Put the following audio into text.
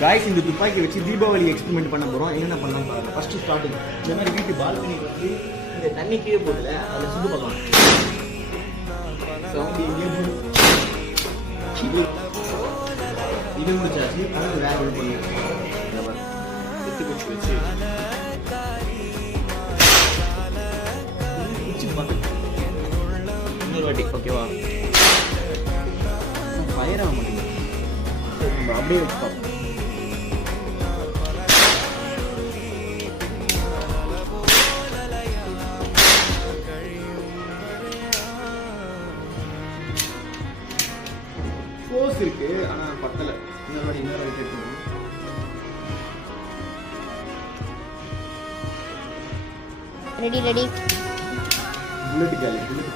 Guys இந்த துப்பாக்கி வச்சு தீபாவளி எக்ஸ்பெரிமெண்ட் பண்ண போகிறோம். என்னென்ன பண்ணலாம் பாருங்க. ஃபர்ஸ்ட் ஸ்டார்டிங் இந்த மாதிரி வீட்டு பால்கனிக்கு வந்து இந்த தண்ணி கீழே போதில் அதில் சுட்டு பார்க்கலாம். சவுண்ட் எங்கேயே போடும். இது முடிச்சாச்சு. அடுத்து வேற ஒன்று பண்ணுவோம். எத்து குச்சி வச்சு குச்சி பார்த்து இன்னொரு வாட்டி ஓகேவா? ஃபயர் ஆக மாட்டேங்குது. நம்ம அப்படியே வச்சு பார்ப்போம். ஃபோர்ஸ் இருக்கு, ஆனால் பத்தலை. இன்னொரு வாட்டி கேட்கணும். ரெடி புல்லட் காலி புல்லட்